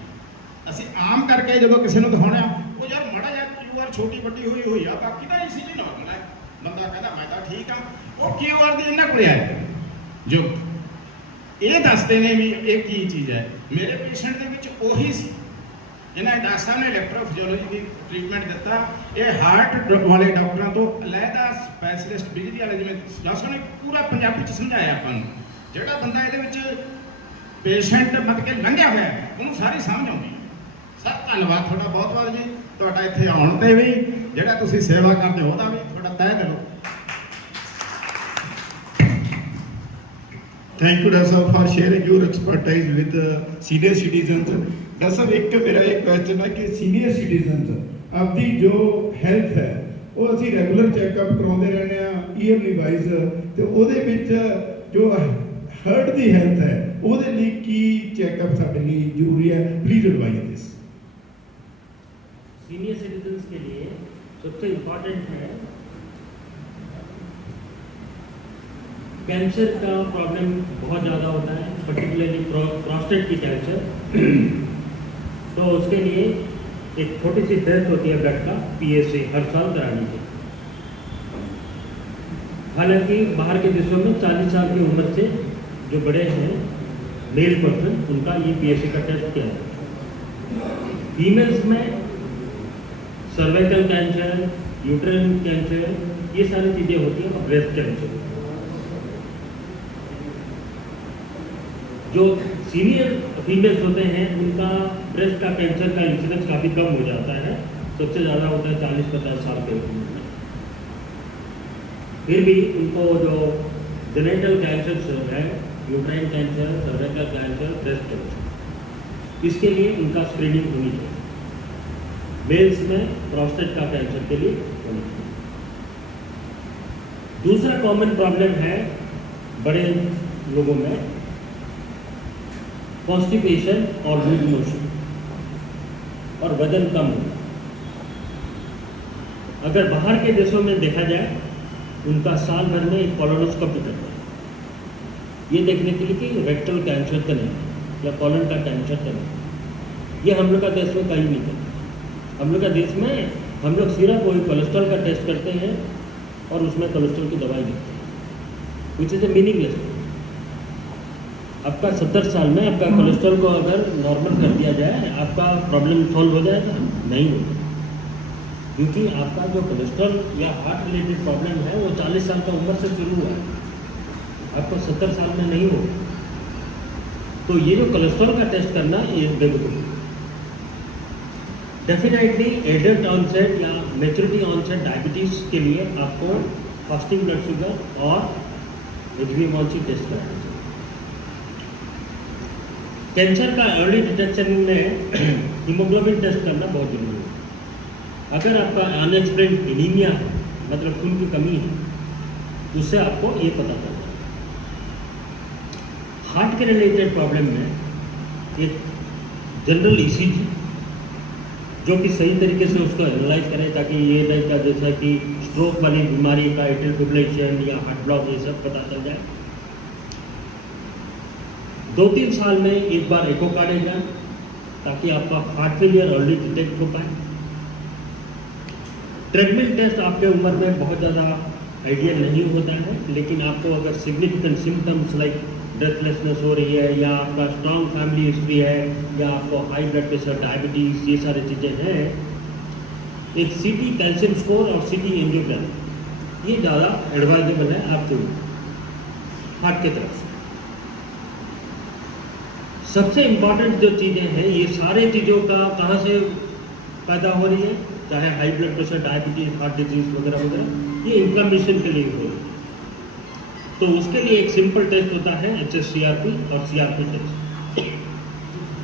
ਅਸੀਂ ਆਮ ਕਰਕੇ ਜਦੋਂ ਕਿਸੇ ਨੂੰ ਦਿਖਾਉਣੇ ਆ, ਉਹ ਯਾਰ ਮਾੜਾ ਜਿਹਾ QR ਛੋਟੀ ਵੱਡੀ ਹੋਈ ਆ, ਬਾਕੀ ਤਾਂ ECG ਨਾਰਮਲ ਹੈ। ਬੰਦਾ ਕਹਿੰਦਾ ਮੈਂ ਤਾਂ ਠੀਕ ਆ, ਉਹ QR ਦੀ ਇਹਨਾਂ ਕੋਲ ਹੈ ਜੋ ਇਹ ਦੱਸਦੇ ਨੇ ਵੀ ਇਹ ਕੀ ਚੀਜ਼ ਹੈ। ਮੇਰੇ ਪੇਸ਼ੈਂਟ ਦੇ ਵਿੱਚ ਉਹੀ ਸੀ। ਇਹਨਾਂ ਡਾਕਟਰ ਸਾਹਿਬ ਨੇ ਇਲੈਕਟ੍ਰੋਫਿਜ਼ੀਓਲੋਜੀ ਦੀ ਟ੍ਰੀਟਮੈਂਟ ਦਿੱਤਾ। ਇਹ ਹਾਰਟ ਵਾਲੇ ਡਾਕਟਰਾਂ ਤੋਂ ਅਲੱਗਾ ਸਪੈਸ਼ਲਿਸਟ ਬਿਜਲੀ ਵਾਲੇ, ਜਿਵੇਂ ਡਾਕਟਰ ਨੇ ਪੂਰਾ ਪੰਜਾਬੀ 'ਚ ਸਮਝਾਇਆ ਆਪਾਂ ਨੂੰ। ਜਿਹੜਾ ਬੰਦਾ ਇਹਦੇ ਵਿੱਚ ਪੇਸ਼ੈਂਟ ਮਤਲਬ ਕਿ ਲੰਘਿਆ ਹੋਇਆ, ਉਹਨੂੰ ਸਾਰੀ ਸਮਝ ਆਉਂਦੀ। ਸਰ ਧੰਨਵਾਦ ਤੁਹਾਡਾ ਬਹੁਤ ਬਹੁਤ ਜੀ, ਤੁਹਾਡਾ ਇੱਥੇ ਆਉਣ ਤੇ ਵੀ, ਜਿਹੜਾ ਤੁਸੀਂ ਸੇਵਾ ਕਰਦੇ ਹੋ ਉਹਦਾ ਵੀ ਤੁਹਾਡਾ ਤਹਿ ਦਿਲੋਂ। थैंक यू डॉक्टर साहब for sharing your expertise with senior citizens. Doctor साहब एक मेरा एक क्वेश्चन है कि सीनियर सिटीजन्स आपकी जो हेल्थ है वो असी रेगुलर चैकअप करवाते रहने ईयरली वाइज, तो ਉਹਦੇ ਵਿੱਚ जो हार्ट की हेल्थ है ਉਹਦੇ ਲਈ ਕੀ चैकअप ਸਾਡੇ ਲਈ ਜ਼ਰੂਰੀ है, please advise this. Senior citizens के लिए सबसे इम्पोर्टेंट है कैंसर का प्रॉब्लम बहुत ज़्यादा होता है, पर्टिकुलरली प्रोस्टेट की कैंसर। तो उसके लिए एक छोटी सी टेस्ट होती है ब्लड का, PSA हर साल करानी चाहिए। हालांकि बाहर के देशों में 40 साल की उम्र से जो बड़े हैं मेल पर्सन, उनका ये PSA का टेस्ट किया जाता है। फीमेल्स में सर्वाइकल कैंसर, यूट्राइन कैंसर, ये सारी चीज़ें होती हैं। ब्रेस्ट कैंसर, जो सीनियर फीमेल्स होते हैं उनका ब्रेस्ट का कैंसर का इंसिडेंस काफ़ी कम हो जाता है, सबसे ज़्यादा होता है 40-50 साल के उम्र में। फिर भी उनको जो जेनेटल कैंसर है, uterine cancer, cervical cancer, breast cancer, इसके लिए उनका स्क्रीनिंग होनी चाहिए। मेल्स में प्रोस्टेट का कैंसर के लिए होनी चाहिए। दूसरा कॉमन प्रॉब्लम है बड़े लोगों में कॉन्स्टिपेशन और लूज मोशन और वजन कम होना। अगर बाहर के देशों में देखा जाए, उनका साल भर में एक कोलोनोस्कोपी करते हैं, ये देखने के लिए कि रेक्टल कैंसर तो नहीं या कॉलन का कैंसर तो नहीं। ये हम लोग का देश में कहीं नहीं करते। हम लोग का देश में हम लोग सिर्फ वही कोलेस्ट्रॉल का टेस्ट करते हैं और उसमें कोलेस्ट्रॉल की दवाई देते हैं, विच इज़ ए मीनिंगलेस। आपका 70 साल में आपका कोलेस्ट्रॉल को अगर नॉर्मल कर दिया जाए, आपका प्रॉब्लम सॉल्व हो जाएगा? नहीं होगा, क्योंकि आपका जो कोलेस्ट्रॉल या हार्ट रिलेटेड प्रॉब्लम है वो 40 साल का उम्र से शुरू हुआ है, आपको 70 साल में नहीं होगा। तो ये जो कोलेस्ट्रॉल का टेस्ट करना, ये बेवकूफ़ी। डेफिनेटली एडल्ट ऑनसेट या मेच्योरिटी ऑनसेट डायबिटीज़ के लिए आपको फास्टिंग ब्लड शुगर और HbA1c टेस्ट करना चाहिए। कैंसर का अर्ली डिटेक्शन में हीमोग्लोबिन टेस्ट करना बहुत जरूरी है। अगर आपका अनएक्सप्लेन्ड एनीमिया है, मतलब खून की कमी है, उससे आपको ये पता चलता है। हार्ट के रिलेटेड प्रॉब्लम में एक जनरल ईसीजी जो कि सही तरीके से उसको एनालाइज करें, ताकि ये टाइप का जैसा कि स्ट्रोक वाली बीमारी का एट्रियल फिब्रिलेशन या हार्ट ब्लॉक ये सब पता चल जाए। 2-3 साल में एक बार एकोकार्डियोग्राम, ताकि आपका हार्ट फेलियर अर्ली डिटेक्ट हो पाए। ट्रेडमिल टेस्ट आपके उम्र में बहुत ज़्यादा आइडियल नहीं होता है, लेकिन आपको अगर सिग्निफिकेंट सिम्टम्स लाइक ब्रेथलेसनेस हो रही है, या आपका स्ट्रॉन्ग फैमिली हिस्ट्री है, या आपको हाई ब्लड प्रेशर, डायबिटीज़, ये सारी चीज़ें हैं, एक सीटी कैल्शियम स्कोर और सीटी एंजियोग्राम ये ज़्यादा एडवाइजेबल है आपके हार्ट की तरफ से। सबसे इम्पॉर्टेंट जो चीज़ें हैं, ये सारे चीज़ों का कहाँ से पैदा हो रही है, चाहे high blood pressure, diabetes, heart disease वगैरह वगैरह, ये इन्फ्लेमेशन के लिए हो रही है। तो उसके लिए एक सिंपल टेस्ट होता है HSCRP और CRP टेस्ट।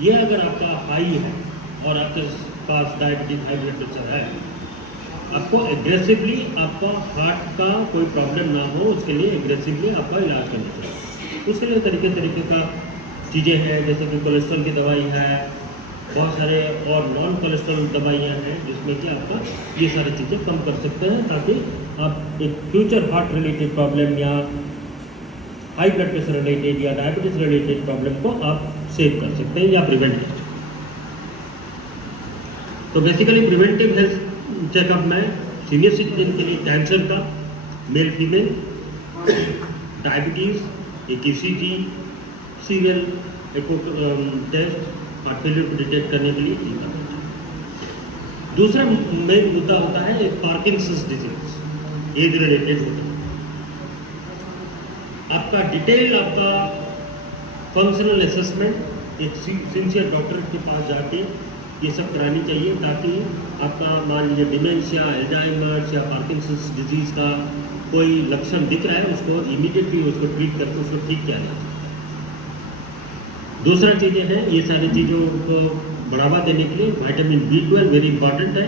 ये अगर आपका हाई है और आपके पास डायबिटीज, हाई ब्लड प्रेशर है, आपको एग्रेसिवली आपका हार्ट का कोई प्रॉब्लम ना हो, उसके लिए एग्रेसिवली आपका इलाज करना चाहिए। उसके लिए तरीके का चीज़ें हैं, जैसे कि कोलेस्ट्रॉल की दवाई है, बहुत सारे और नॉन कोलेस्ट्रॉल दवाइयाँ हैं, जिसमें कि आपका ये सारी चीज़ें कम कर सकते हैं, ताकि आप एक फ्यूचर हार्ट रिलेटेड प्रॉब्लम या हाई ब्लड प्रेशर रिलेटेड या डायबिटीज रिलेटेड प्रॉब्लम को आप सेव कर सकते हैं या प्रिवेंट कर सकते हैं। तो बेसिकली प्रिवेंटिव हेल्थ चेकअप में सीनियर सिटीजन के लिए कैंसर का, मेल फीमेल, डायबिटीज़, एक ECG, सीरियल एको टेस्ट, हार्ट फेलियर को डिटेक्ट करने के लिए ये करना चाहिए। दूसरा मेन मुद्दा होता है पार्किंसंस डिजीज, एज रिलेटेड होता है। आपका डिटेल आपका फंक्शनल असेसमेंट एक सिंसियर डॉक्टर के पास जाके ये सब करानी चाहिए, ताकि आपका मान लीजिए डिमेंशिया, अल्जाइमर्स या पार्किंसंस डिजीज़ का कोई लक्षण दिख रहा है, उसको इमीडिएटली उसको ट्रीट करके उसको ठीक किया जाए। दूसरा चीज़ें हैं, ये सारी चीज़ों को बढ़ावा देने के लिए विटामिन B12 वेरी इंपॉर्टेंट है,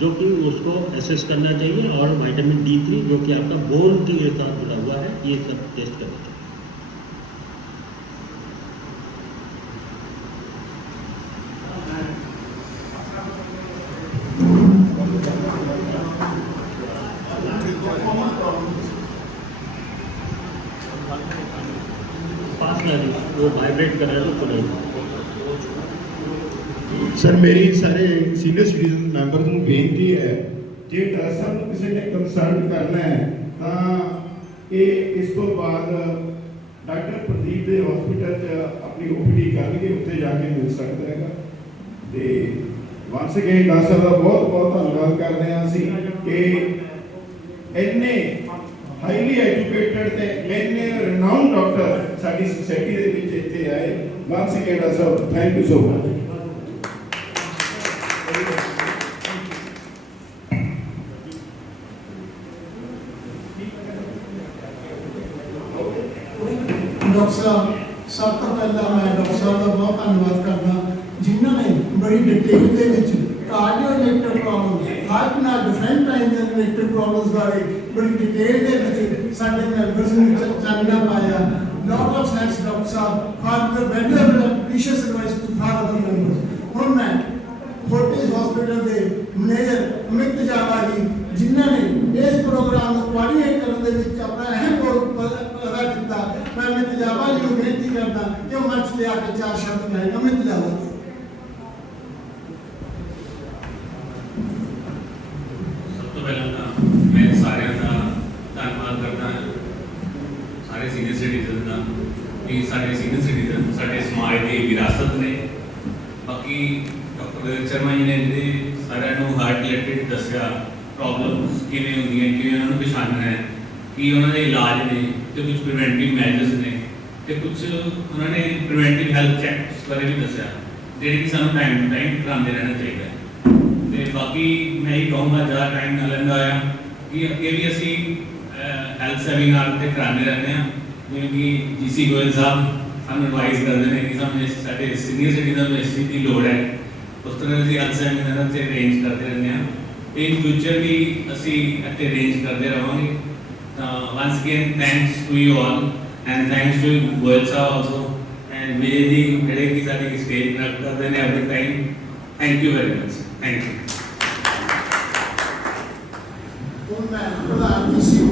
जो कि उसको एसेस करना चाहिए, और विटामिन D3 जो कि आपका बोन के साथ जुड़ा हुआ है, ये सब टेस्ट करना चाहिए। पास में वो वाइब्रेट कर रहा है तो नहीं। ਸਰ ਮੇਰੀ ਸਾਰੇ ਸੀਨੀਅਰ ਸਿਟੀਜ਼ਨ ਮੈਂਬਰਸ ਨੂੰ ਬੇਨਤੀ ਹੈ, ਜੇ ਡਾਕਟਰ ਸਾਹਿਬ ਨੂੰ ਕਿਸੇ ਨੇ ਕੰਸਲਟ ਕਰਨਾ ਹੈ ਤਾਂ ਇਹ ਇਸ ਤੋਂ ਬਾਅਦ ਡਾਕਟਰ ਪ੍ਰਦੀਪ ਦੇ ਹਸਪੀਟਲ 'ਚ ਆਪਣੀ OPD ਕਰਨਗੇ, ਉੱਥੇ ਜਾ ਕੇ ਮਿਲ ਸਕਦਾ ਹੈਗਾ। ਤੇ ਵਾਂਸ ਅਗੇਨ ਡਾਕਟਰ ਸਾਹਿਬ ਦਾ ਬਹੁਤ ਬਹੁਤ ਧੰਨਵਾਦ ਕਰਦੇ ਹਾਂ ਅਸੀਂ ਕਿ ਇੰਨੇ ਹਾਈਲੀ ਐਜੂਕੇਟਡ ਤੇ ਇੰਨੇ ਰਿਨਾਊਂਡ ਡਾਕਟਰ ਸਾਡੀ ਸੁਸਾਇਟੀ ਦੇ ਵਿੱਚ ਇੱਥੇ ਆਏ। Once again doctor Sahib thank you so much. Doctor साहब, सब तो पहला मैं डॉक्टर साहब का बहुत धन्यवाद करना, जिन्होंने बड़ी डिटेल के कार्डियो रिलेटेड प्रॉब्लम, हार्ट नाल डिफरेंट टाइप के रिलेटेड प्रॉब्लम्स बारे बड़ी डिटेल के साडे मेंबर्स ने जानना पाया। लॉट ऑफ थैंक्स डॉक्टर साहब for the valuable and precious advice to for other members. हुण मैं फोर्टिस हॉस्पिटल के मैनेजर अमित तेजाबा जी, जिन्होंने इस प्रोग्राम को कोऑर्डिनेट करने में अपना अहम रोल अदा किया, मैं अमित तेजाबा जी को बेनती करता कि वो मंच पे आकर 4 शब्द कहें। अमित तेजाबा। सब तो पहला मैं सारे का धन्यवाद करता सारे सीनियर सिटीजन का कि सारे सीनियर सिटीजन साडे समाज की विरासत ने। बाकी डॉक्टर शर्मा जी ने जी सारे हार्ट रिलेटेड दसिया प्रॉब्लम्स किवें होंदियां, किवें उन्होंने पछाणना है, कि उन्होंने इलाज ने, तो कुछ प्रिवेंटिव मैजर्स ने, तो कुछ उन्होंने प्रिवेंटिव हेल्थ चैक्स बारे भी दसिया, जिहड़े कि सानूं टाइम टू टाइम करांदे रहना चाहिए। तो बाकी मैं ही कहूँगा ज़्यादा टाइम ना लैंदा होया कि अगे भी असीं हेल्थ सैमीनार ते करांदे रहने हैं, जिवें कि GC गोयल साहब ਸਾਨੂੰ ਐਡਵਾਈਸ ਕਰਦੇ ਨੇ ਕਿ ਸਾਨੂੰ ਸਾਡੇ ਸੀਨੀਅਰ ਸਿਟੀਜ਼ਨ ਨੂੰ ਇਸ ਚੀਜ਼ ਦੀ ਲੋੜ ਹੈ। ਉਸ ਤਰ੍ਹਾਂ ਅਸੀਂ ਹਰ ਸੈਮੀਨਾਰਾਂ 'ਤੇ ਅਰੇਂਜ ਕਰਦੇ ਰਹਿੰਦੇ ਹਾਂ। ਇਨ ਫਿਊਚਰ ਵੀ ਅਸੀਂ ਇੱਥੇ ਅਰੇਂਜ ਕਰਦੇ ਰਹਾਂਗੇ। ਤਾਂ once again thanks to you all and thanks to Goyal ਸਾਹਿਬ ਆਲਸੋ ਐਂਡ ਵਿਜੇ ਜੀ ਜਿਹੜੇ ਕਿ ਸਾਡੀ ਸਟੇਜ ਨਾਲ ਕਰਦੇ ਨੇ every time. Thank you very much. Thank you. ਹੁਣ ਮੈਂ ਪ੍ਰਧਾਨ ਜੀ